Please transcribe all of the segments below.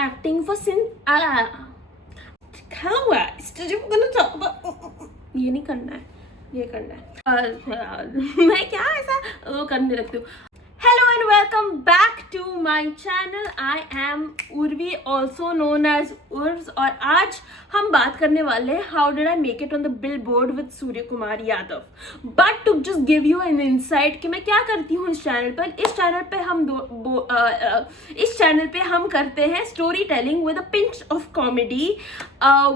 acting for since hello guys, today we're gonna talk about ये नहीं करना है, ये करना है मैं क्या ऐसा वो करने लगती हूँ. Hello and welcome back to my channel. I am Urvi, also known as Urvs, और आज हम बात करने वाले हैं how did I make it on the billboard with Surya Kumar Yadav. But to just give you an insight कि मैं क्या करती हूँ इस चैनल पर. इस चैनल पे हम करते हैं story telling with a pinch of comedy.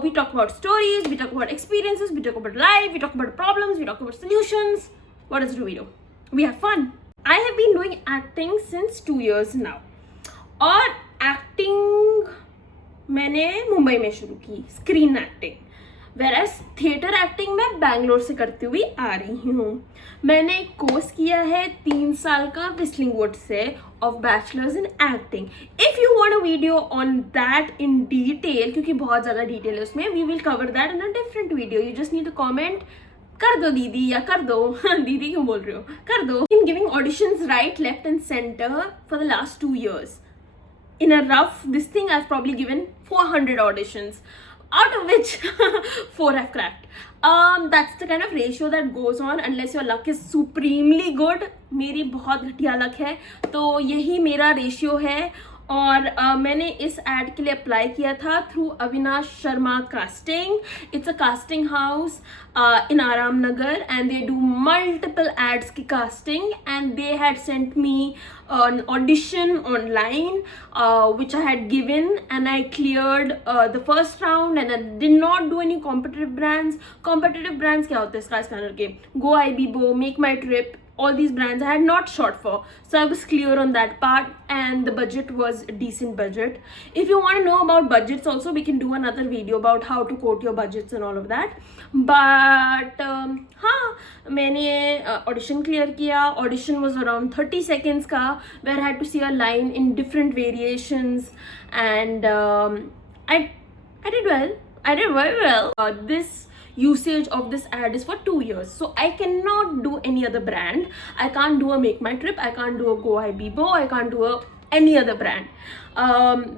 We talk about stories, we talk about experiences, we talk about life, we talk about problems, we talk about solutions. What else do we do? We have fun. I have been doing acting since 2 years now. और acting मैंने मुंबई में शुरू की, screen acting. Whereas theatre acting मैं बैंगलोर से करती हुई आ रही हूँ. मैंने एक कोर्स किया है 3 साल का व्हिस्लिंगवुड से of bachelors in acting. If you want a video on that in detail, क्योंकि बहुत ज़्यादा डिटेल है उसमें, we will cover that in a different video. You just need to comment कर दो दीदी, या कर दो दीदी क्यों बोल रही हो, कर दो. In giving auditions right left and centre for the last 2 years. In a rough this thing, I've probably given 400 auditions, out of which 4 I've cracked. That's the kind of ratio that goes on unless your luck is supremely good. मेरी बहुत घटिया luck है, तो यही मेरा ratio है. और मैंने इस एड के लिए अप्लाई किया था through Avinash Sharma casting. It's a casting house in Aram Nagar and they do multiple ads की casting and they had sent me an audition online which I had given and I cleared the first round and I did not do any competitive brands. Competitive brands क्या होते हैं Skyscanner के? Go Ibibo, Make My Trip, all these brands I had not shot for, so I was clear on that part and the budget was a decent budget. If you want to know about budgets also, we can do another video about how to quote your budgets and all of that. But हाँ, मैंने audition clear किया. Audition was around 30 seconds का, where I had to see a line in different variations and I did well. I did very well. This usage of this ad is for 2 years, so I cannot do any other brand. I can't do a Make My Trip, I can't do a Go Ibibo, I can't do any other brand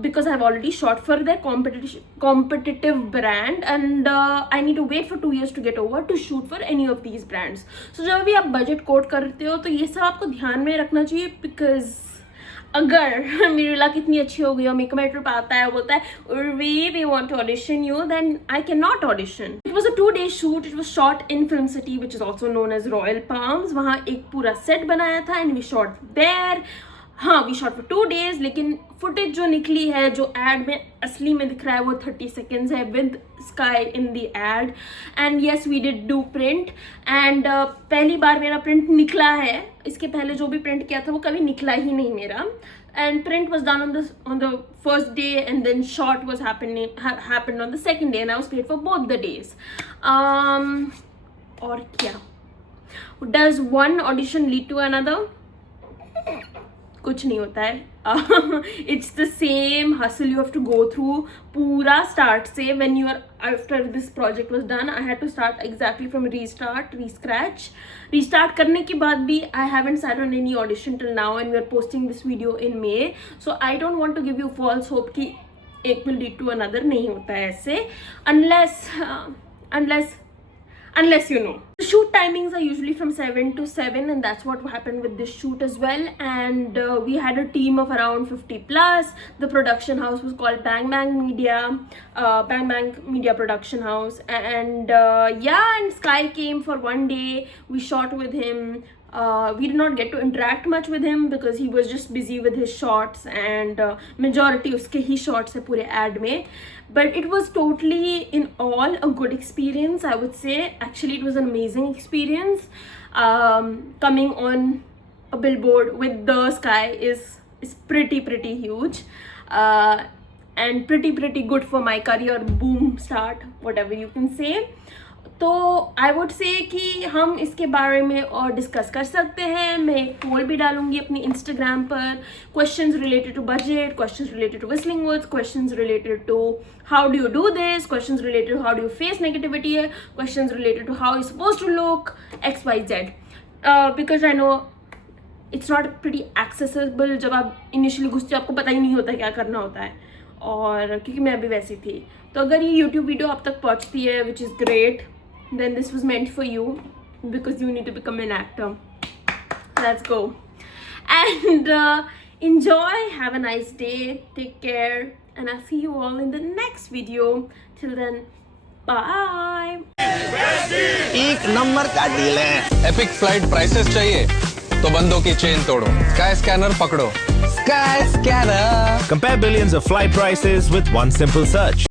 because I've already shot for their competitive brand and I need to wait for 2 years to get over to shoot for any of these brands. So जब भी आप budget coat करते हो तो ये सब आपको ध्यान में रखना चाहिए, because अगर मेरी लक इतनी अच्छी हो गई और मेक माई ट्रिप आता है, बोलता है we want to audition you, then I can not audition. It was a 2-day shoot. It was shot in Film City which is also known as Royal Palms. वहाँ एक पूरा सेट बनाया था and we shot there. हाँ, we shot for 2 days, लेकिन footage जो निकली है, जो एड में असली में दिख रहा है, वो 30 seconds है with Sky in the ad. And yes, we did do print and पहली बार मेरा प्रिंट निकला है. इसके पहले जो भी प्रिंट किया था वो कभी निकला ही नहीं मेरा. And print was done on the first day and then shot was happened on the second day and I was paid for both the days. और क्या? Does one audition lead to another? कुछ नहीं होता है. It's the same hustle you have to go through पूरा start से. When you are after this project was done, I had to start exactly from restart करने के बाद भी I haven't sat on any audition till now and we are posting this video in May, so I don't want to give you false hope कि एक will lead to another. नहीं होता है ऐसे unless you know. The shoot timings are usually from 7 to 7 and that's what happened with this shoot as well. And we had a team of around 50 plus. The production house was called Bang Bang Media Production House. And and Sky came for 1 day. We shot with him. We did not get to interact much with him because he was just busy with his shots and majority उसके ही shots है पूरे ad में. But it was totally in all a good experience, I would say. Actually, it was an amazing experience. Coming on a billboard with the Sky is pretty huge and pretty good for my career boom start, whatever you can say. तो I would say कि हम इसके बारे में और discuss कर सकते हैं. मैं एक पोल भी डालूंगी अपनी इंस्टाग्राम पर. Questions related to budget, questions related to Whistling Woods, questions related to how do you do this, questions related to how do you face negativity, questions related to how you suppose to look XYZ. Because I know it's not pretty accessible. जब आप initially घुसते हो आपको पता ही नहीं होता क्या करना होता है. और क्योंकि मैं अभी वैसी थी. तो अगर ये YouTube वीडियो आप तक पहुंचती है, which is great, then this was meant for you because you need to become an actor. Let's go and enjoy. Have a nice day. Take care, and I'll see you all in the next video. Till then, bye. एक number का deal है। Epic flight prices चाहिए तो बंदों की chain तोड़ो, sky scanner पकड़ो, sky scanner. Compare billions of flight prices with one simple search.